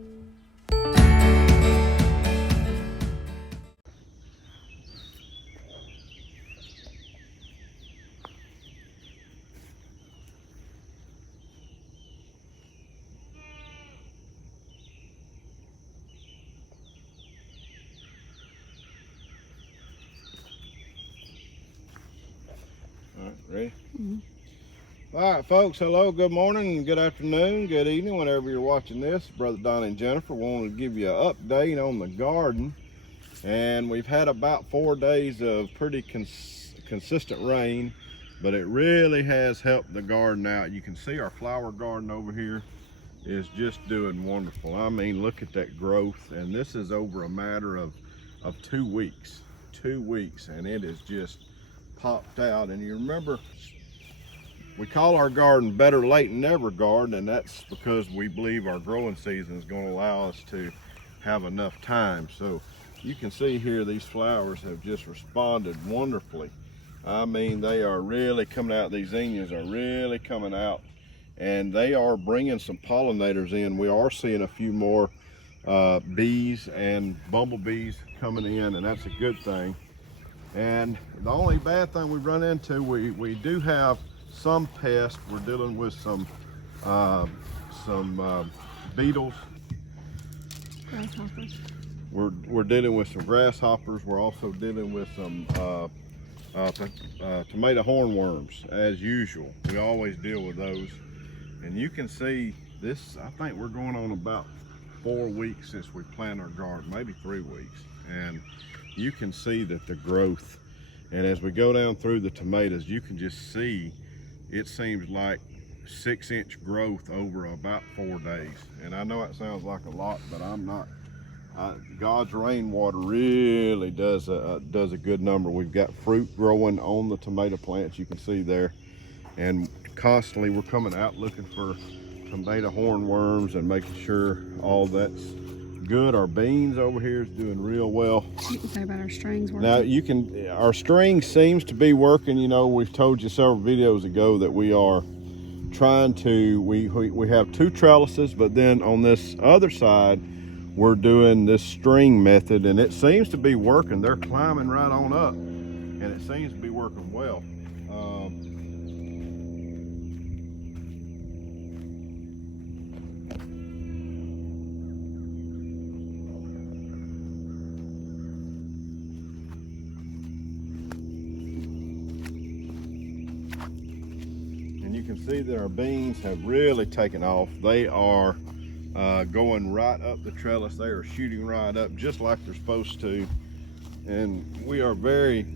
All right, ready? All right, folks, hello, good morning, good afternoon, good evening, whenever you're watching this. Brother Don and Jennifer wanted to give you an update on the garden. And we've had about 4 days of pretty consistent rain, but it really has helped the garden out. You can see our flower garden over here is just doing wonderful. I mean, look at that growth. And this is over a matter of 2 weeks. 2 weeks, and it has just popped out. And you remember, we call our garden Better Late Than Never garden, and that's because we believe our growing season is going to allow us to have enough time. So you can see here, these flowers have just responded wonderfully. I mean, they are really coming out. These zinnias are really coming out, and they are bringing some pollinators in. We are seeing a few more bees and bumblebees coming in, and that's a good thing. And the only bad thing we run into, we do have some pests. We're dealing with some beetles. Grasshoppers. We're dealing with some grasshoppers. We're also dealing with some tomato hornworms, as usual. We always deal with those. And you can see this, I think we're going on about 4 weeks since we planted our garden, maybe 3 weeks. And you can see that the growth, and as we go down through the tomatoes, you can just see, it seems like 6-inch growth over about 4 days. And I know it sounds like a lot, but I'm not. God's rainwater really does a good number. We've got fruit growing on the tomato plants, you can see there, and constantly we're coming out looking for tomato hornworms and making sure all that's good. Our beans over here is doing real well. You can say about our strings working. Now our string seems to be working. You know, we've told you several videos ago that we are trying to, we have 2 trellises, but then on this other side we're doing this string method, and it seems to be working. They're climbing right on up, and it seems to be working well. And you can see that our beans have really taken off. They are going right up the trellis. They are shooting right up just like they're supposed to. And we are very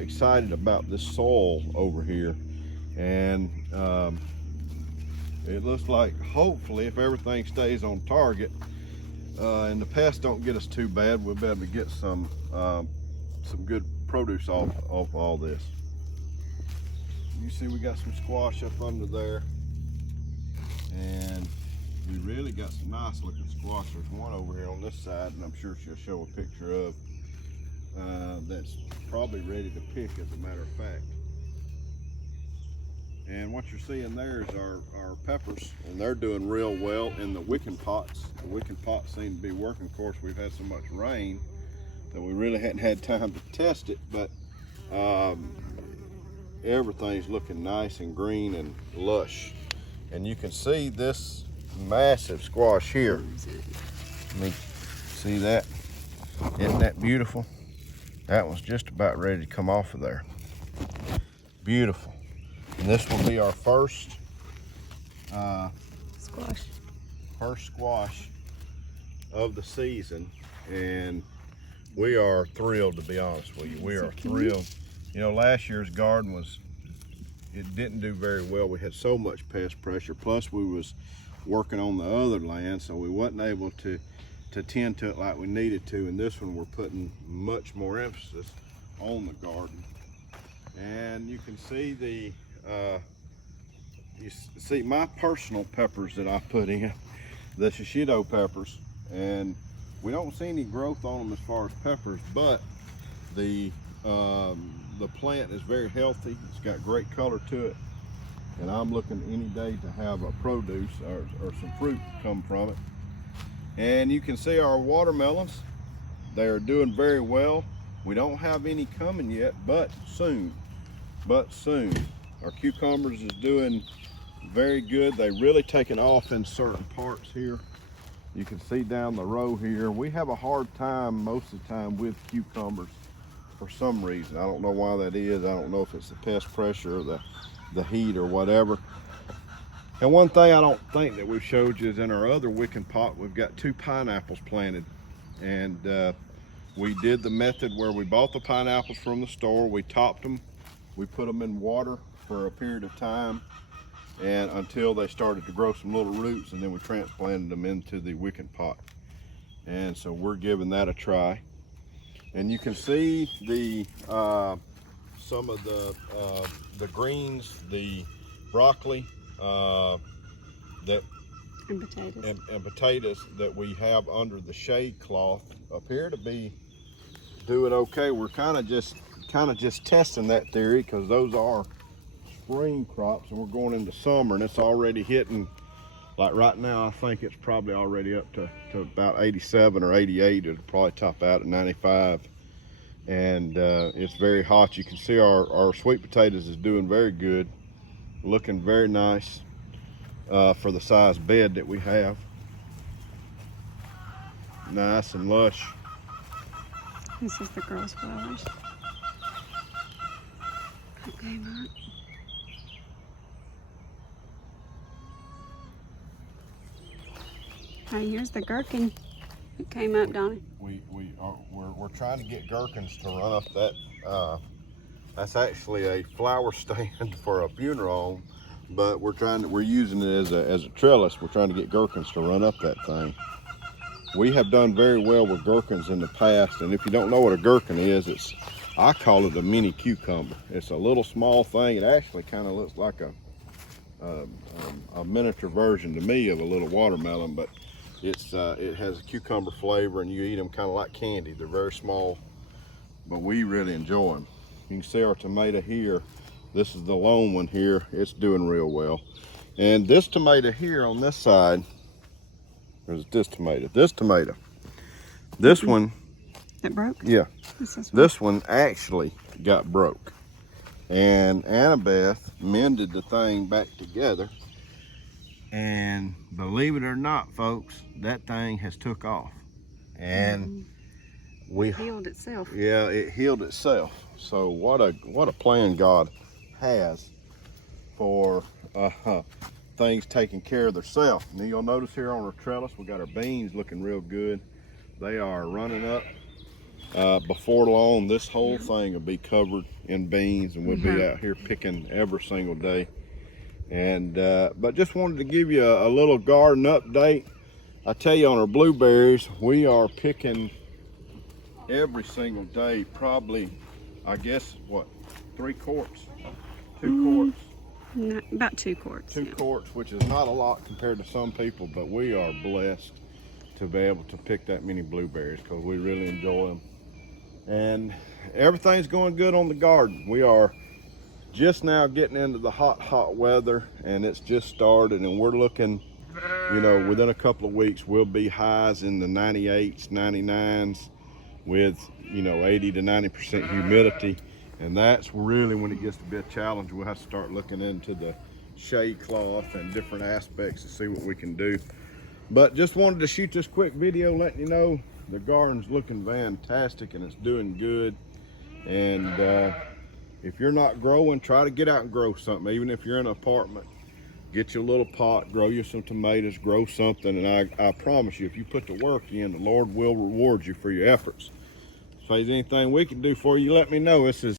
excited about this soil over here. And it looks like, hopefully, if everything stays on target and the pests don't get us too bad, we'll be able to get some good produce off all this. You see we got some squash up under there, and we really got some nice looking squash. There's one over here on this side, and I'm sure she'll show a picture of, that's probably ready to pick, as a matter of fact. And what you're seeing there is our peppers, and they're doing real well in the wicking pots. The wicking pots seem to be working. Of course, we've had so much rain that we really hadn't had time to test it, but everything's looking nice and green and lush. And you can see this massive squash here. Let me see that. Isn't that beautiful? That one's just about ready to come off of there. Beautiful. And this will be our first squash of the season, and we are thrilled, to be honest with you. We are thrilled. You know, last year's garden it didn't do very well. We had so much pest pressure, plus we was working on the other land, so we wasn't able to tend to it like we needed to. And this one, we're putting much more emphasis on the garden. And you can see you see my personal peppers that I put in, the shishito peppers, and we don't see any growth on them as far as peppers, but the plant is very healthy. It's got great color to it, and I'm looking any day to have a produce or some fruit come from it. And you can see our watermelons, they are doing very well. We don't have any coming yet, but soon. Our cucumbers is doing very good. They really taken off in certain parts here. You can see down the row here, we have a hard time most of the time with cucumbers for some reason. I don't know why that is. I don't know if it's the pest pressure or the heat or whatever. And one thing I don't think that we've showed you is in our other wicking pot, we've got 2 pineapples planted. And we did the method where we bought the pineapples from the store, we topped them, we put them in water for a period of time and until they started to grow some little roots, and then we transplanted them into the wicking pot. And so we're giving that a try. And you can see the some of the greens, the broccoli, that and potatoes. And potatoes that we have under the shade cloth appear to be doing okay. We're kind of just testing that theory because those are spring crops and we're going into summer and it's already hitting, like right now I think it's probably already up to about 87 or 88. It'll probably top out at 95. And it's very hot. You can see our sweet potatoes is doing very good, looking very nice for the size bed that we have. Nice and lush. This is the girls' flowers. Okay, Mark. Hey, here's the gherkin. It came up, Donnie. We're trying to get gherkins to run up that. That's actually a flower stand for a funeral home, but we're using it as a trellis. We're trying to get gherkins to run up that thing. We have done very well with gherkins in the past, and if you don't know what a gherkin is, I call it a mini cucumber. It's a little small thing. It actually kind of looks like a miniature version to me of a little watermelon, but it has a cucumber flavor, and you eat them kind of like candy. They're very small, but we really enjoy them. You can see our tomato here. This is the lone one here. It's doing real well. And this tomato here on this side, there's this tomato. This one. It broke? Yeah. This one actually got broke. And Annabeth mended the thing back together. And believe it or not, folks, that thing has took off. And it healed itself. Yeah, it healed itself. So what a plan God has for things taking care of themselves. Now you'll notice here on our trellis, we got our beans looking real good. They are running up. Before long, this whole thing will be covered in beans, and we'll be out here picking every single day. And but just wanted to give you a little garden update. I tell you, on our blueberries, we are picking every single day, probably, I guess, what, 3 quarts? 2 quarts? No, about 2 quarts. 2 quarts, which is not a lot compared to some people, but we are blessed to be able to pick that many blueberries because we really enjoy them. And everything's going good on the garden. We are just now getting into the hot weather, and it's just started, and we're looking, you know, within a couple of weeks we'll be highs in the 98s, 99s with, you know, 80 to 90% humidity. And that's really when it gets to be a challenge. We'll have to start looking into the shade cloth and different aspects to see what we can do. But just wanted to shoot this quick video letting you know the garden's looking fantastic and it's doing good. And if you're not growing, try to get out and grow something. Even if you're in an apartment, get you a little pot, grow you some tomatoes, grow something. And I promise you, if you put the work in, the Lord will reward you for your efforts. If there's anything we can do for you, let me know. This is